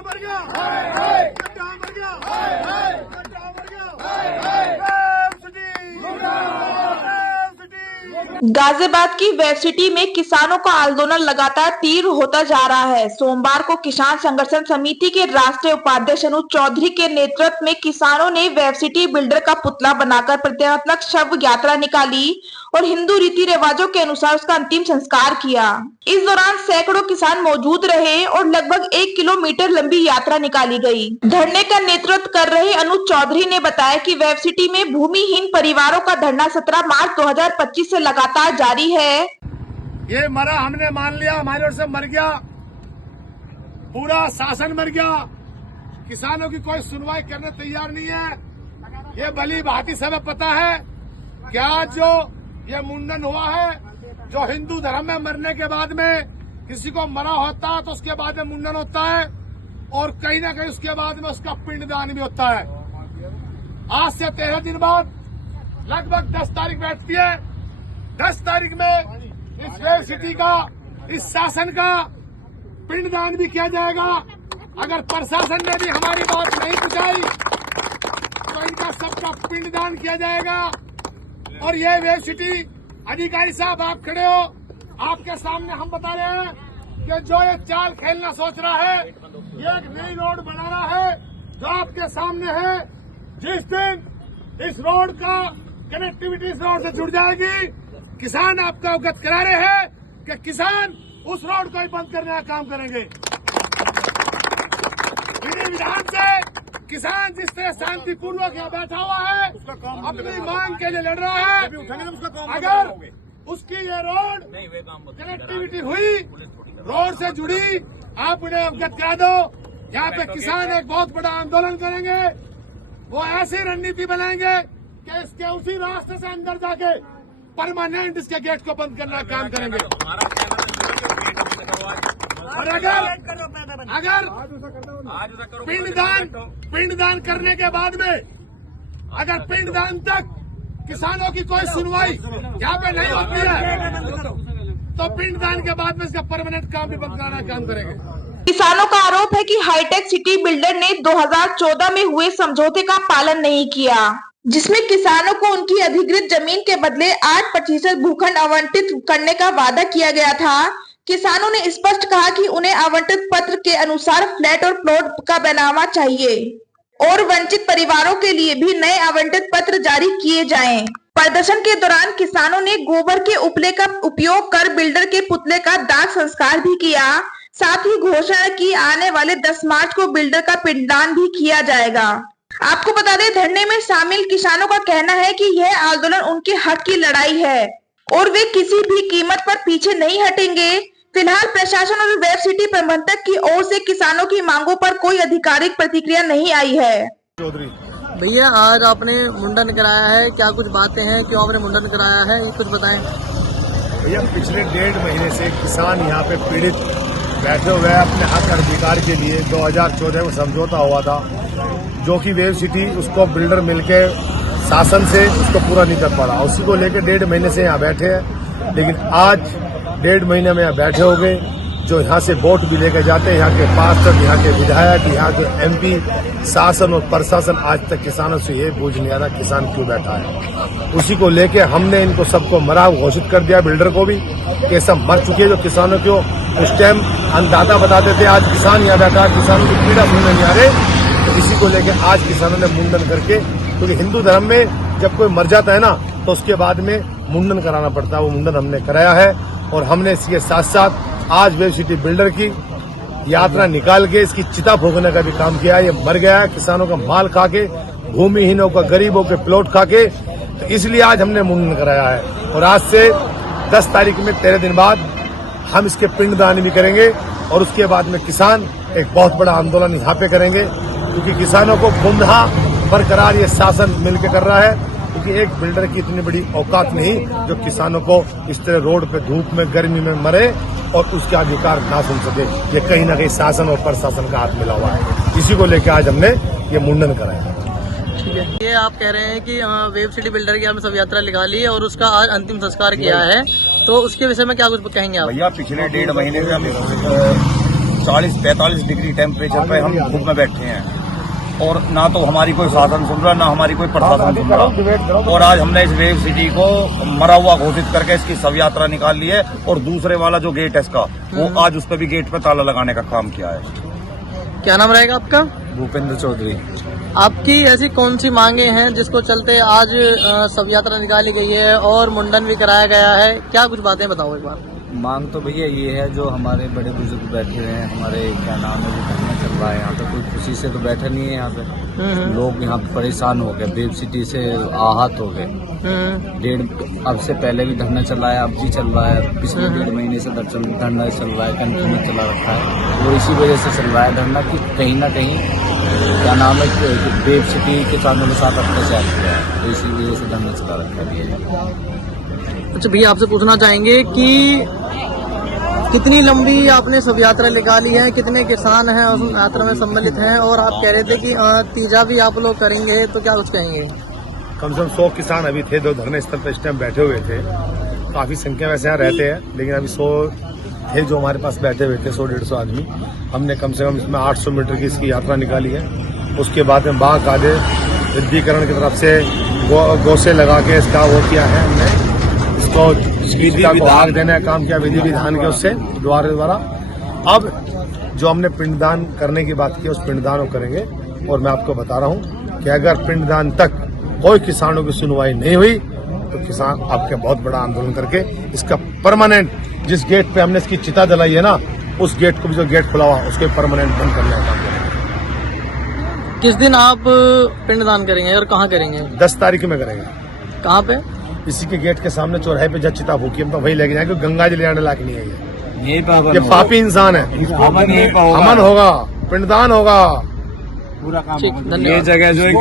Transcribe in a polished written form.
मर गया, गड्ढा मर गया, गड्ढा मर गया। गाजियाबाद की वेब सिटी में किसानों का आंदोलन लगातार तीव्र होता जा रहा है। सोमवार को किसान संगठन समिति के राष्ट्रीय उपाध्यक्ष अनुज चौधरी के नेतृत्व में किसानों ने वेब सिटी बिल्डर का पुतला बनाकर प्रतिकात्मक शव यात्रा निकाली और हिंदू रीति रिवाजों के अनुसार उसका अंतिम संस्कार किया। इस दौरान सैकड़ों किसान मौजूद रहे और लगभग 1 किलोमीटर लंबी यात्रा निकाली गई। धरने का नेतृत्व कर रहे अनुज चौधरी ने बताया कि वेब सिटी में भूमिहीन परिवारों का धरना 17 मार्च 2025 से लगातार जारी है। ये मरा हमने मान लिया, हमारे ओर से मर गया, पूरा शासन मर गया, किसानों की कोई सुनवाई करने तैयार नहीं है। ये भली भांति सब पता है क्या जो ये मुंडन हुआ है, जो हिंदू धर्म में मरने के बाद में किसी को मरा होता है तो उसके बाद में मुंडन होता है और कहीं ना कहीं उसके बाद में उसका पिंडदान भी होता है। आज से 13 दिन बाद लगभग 10 तारीख बैठती है। 10 तारीख में इस वेब सिटी का, इस शासन का पिंडदान भी किया जाएगा। अगर प्रशासन ने भी हमारी बात नहीं बुझाई तो इनका सबका पिंडदान किया जाएगा। और ये वेब सिटी अधिकारी साहब आप खड़े हो, आपके सामने हम बता रहे हैं कि जो ये चाल खेलना सोच रहा है, ये एक नई रोड बना रहा है जो आपके सामने है। जिस दिन इस रोड का कनेक्टिविटी इस रोड से जुड़ जाएगी, किसान आपको अवगत करा रहे हैं कि किसान उस रोड को ही बंद करने का काम करेंगे। विधि विधान से किसान जिस तरह शांतिपूर्वक यहाँ बैठा हुआ है, अपनी मांग के लिए लड़ रहा है, अगर उसकी ये रोड कनेक्टिविटी हुई, रोड से जुड़ी, आप उन्हें अवगत करा दो। यहाँ पे किसान एक बहुत बड़ा आंदोलन करेंगे। वो ऐसी रणनीति बनाएंगे कि इसके उसी रास्ते से अंदर जाके परमानेंट इसके गेट को बंद करने का काम करेंगे। और अगर पिंडदान करने के बाद में अगर पिंडदान तक किसानों की कोई सुनवाई यहाँ पे नहीं होती है तो पिंडदान के बाद में इसका परमानेंट काम भी बंद कराना काम करेंगे। किसानों का आरोप है कि हाईटेक सिटी बिल्डर ने 2014 में हुए समझौते का पालन नहीं किया, जिसमें किसानों को उनकी अधिकृत जमीन के बदले 8% भूखंड आवंटित करने का वादा किया गया था। किसानों ने स्पष्ट कहा कि उन्हें आवंटित पत्र के अनुसार फ्लैट और प्लॉट का बनाना चाहिए और वंचित परिवारों के लिए भी नए आवंटित पत्र जारी किए जाएं। प्रदर्शन के दौरान किसानों ने गोबर के उपले का उपयोग कर बिल्डर के पुतले का दाह संस्कार भी किया। साथ ही घोषणा की आने वाले 10 मार्च को बिल्डर का पिंडदान भी किया जाएगा। आपको बता दें, धरने में शामिल किसानों का कहना है कि यह आंदोलन उनके हक की लड़ाई है और वे किसी भी कीमत पर पीछे नहीं हटेंगे। फिलहाल प्रशासन और वेब सिटी प्रबंधक की ओर से किसानों की मांगों पर कोई आधिकारिक प्रतिक्रिया नहीं आई है। चौधरी भैया, आज आपने मुंडन कराया है, क्या कुछ बातें हैं, क्यों आपने मुंडन कराया है, ये कुछ बताएं। भैया, पिछले 1.5 महीने से किसान यहाँ पे पीड़ित बैठे हुए हैं अपने हक अधिकार के लिए। 2014 में समझौता हुआ था जो कि वेब सिटी उसको बिल्डर मिलके शासन से उसको पूरा नहीं कर पा रहा, उसी को लेकर 1.5 महीने से यहाँ बैठे हैं। लेकिन आज 1.5 महीने में यहाँ बैठे हो गए, जो यहाँ से वोट भी लेकर जाते हैं, यहाँ के पार्षद, यहाँ के विधायक, यहाँ के MP, शासन और प्रशासन आज तक किसानों से ये पूछ नहीं आ रहा किसान क्यों बैठा है। उसी को लेके हमने इनको सबको मरा घोषित कर दिया, बिल्डर को भी, ये सब मर चुके जो किसानों को उस टाइम अन्नदाता बताते थे। आज किसान यहाँ बैठा, किसानों की पीड़ा सुनने नहीं आ रहे, तो इसी को लेके आज किसानों ने मुंडन करके, क्योंकि हिंदू धर्म में जब कोई मर जाता है ना तो उसके बाद में मुंडन कराना पड़ता है। वो मुंडन हमने कराया है और हमने इसके साथ साथ आज वेब सिटी बिल्डर की यात्रा निकाल के इसकी चिता फूकने का भी काम किया है। ये मर गया है किसानों का माल खा के, भूमिहीनों का, गरीबों के प्लॉट खा के, तो इसलिए आज हमने मुंडन कराया है। और आज से 10 तारीख में 13 दिन बाद हम इसके पिंडदान भी करेंगे और उसके बाद में किसान एक बहुत बड़ा आंदोलन यहाँ पे करेंगे, क्योंकि किसानों को पुनः बरकरार ये शासन मिलकर कर रहा है। क्योंकि एक बिल्डर की इतनी बड़ी औकात नहीं जो किसानों को इस तरह रोड पे धूप में गर्मी में मरे और उसके अधिकार ना सुन सके। ये कहीं ना कहीं शासन और प्रशासन का हाथ मिला हुआ है, इसी को लेकर आज हमने ये मुंडन कराया। ठीक है, ये आप कह रहे हैं कि वेब सिटी बिल्डर की हमने सब यात्रा निकाली है और उसका आज अंतिम संस्कार किया है, तो उसके विषय में क्या कुछ कहेंगे आप? भैया, पिछले 1.5 महीने से हम 40-45 डिग्री टेम्परेचर पे हम धूप में बैठे हैं और ना तो हमारी कोई शासन सुन रहा, ना हमारी कोई प्रशासन सुन रहा। और आज हमने इस वेव सिटी को मरा हुआ घोषित करके इसकी शव यात्रा निकाल ली है और दूसरे वाला जो गेट है इसका, वो आज उस पर भी गेट पे ताला लगाने का काम किया है। क्या नाम रहेगा आपका? भूपेंद्र चौधरी। आपकी ऐसी कौन सी मांगे हैं जिसको चलते आज शव यात्रा निकाली गई है और मुंडन भी कराया गया है? क्या कुछ बातें बताओ एक बार। मांग तो भैया ये है, जो हमारे बड़े बुजुर्ग बैठे हुए हैं, हमारे क्या नाम है, जो धरना चल रहा है यहाँ पे, कोई खुशी से तो बैठा नहीं है यहाँ पे। लोग यहाँ पे परेशान हो गए, वेव सिटी से आहत हो गए। अब से पहले भी धरना चल रहा है, अब भी चल रहा है, पिछले 1.5 महीने से धरना चल रहा है, कंटिन्यू चला रखा है। और इसी वजह से चल रहा है धरना कि कहीं ना कहीं क्या नाम है, वेव सिटी किसानों के साथ अत्याचार किया है, तो इसी वजह से धरना चला रखा है। अच्छा भैया, आपसे पूछना चाहेंगे कि कितनी लंबी आपने शव यात्रा निकाली है, कितने किसान हैं उस यात्रा में सम्मिलित हैं, और आप कह रहे थे कि तीजा भी आप लोग करेंगे, तो क्या कुछ कहेंगे? कम से कम 100 किसान अभी थे जो धरने स्थल पर इस टाइम बैठे हुए थे। काफी संख्या वैसे यहाँ रहते हैं, लेकिन अभी 100 थे जो हमारे पास बैठे हुए थे, 100-150 आदमी। हमने कम से कम इसमें 800 मीटर की इसकी यात्रा निकाली है। उसके बाद में बाकायदे विद्युतीकरण की तरफ से गौसे लगा के इसका वो किया है, हमने इसको आग देने का काम किया विधि विधान के उससे द्वारा। अब जो हमने पिंडदान करने की बात की, उस पिंडदान को करेंगे। और मैं आपको बता रहा हूँ कि अगर पिंडदान तक कोई किसानों की सुनवाई नहीं हुई तो किसान आपके बहुत बड़ा आंदोलन करके इसका परमानेंट, जिस गेट पे हमने इसकी चिता जलाई है ना, उस गेट को भी, जो गेट खुला हुआ, उसको परमानेंट बंद करने का काम करेंगे। किस दिन आप पिंडदान करेंगे और कहाँ करेंगे? 10 तारीख में करेंगे। कहाँ पे? इसी के गेट के सामने चौराहे पे जब चिता फूकी, हम तो वही लेके जाएंगे। गंगा जी ले जाने लायक नहीं है ये पापी इंसान है। अमन होगा, पिंडदान होगा, पूरा काम ठीक, धन्यवाद। ये जगह जो है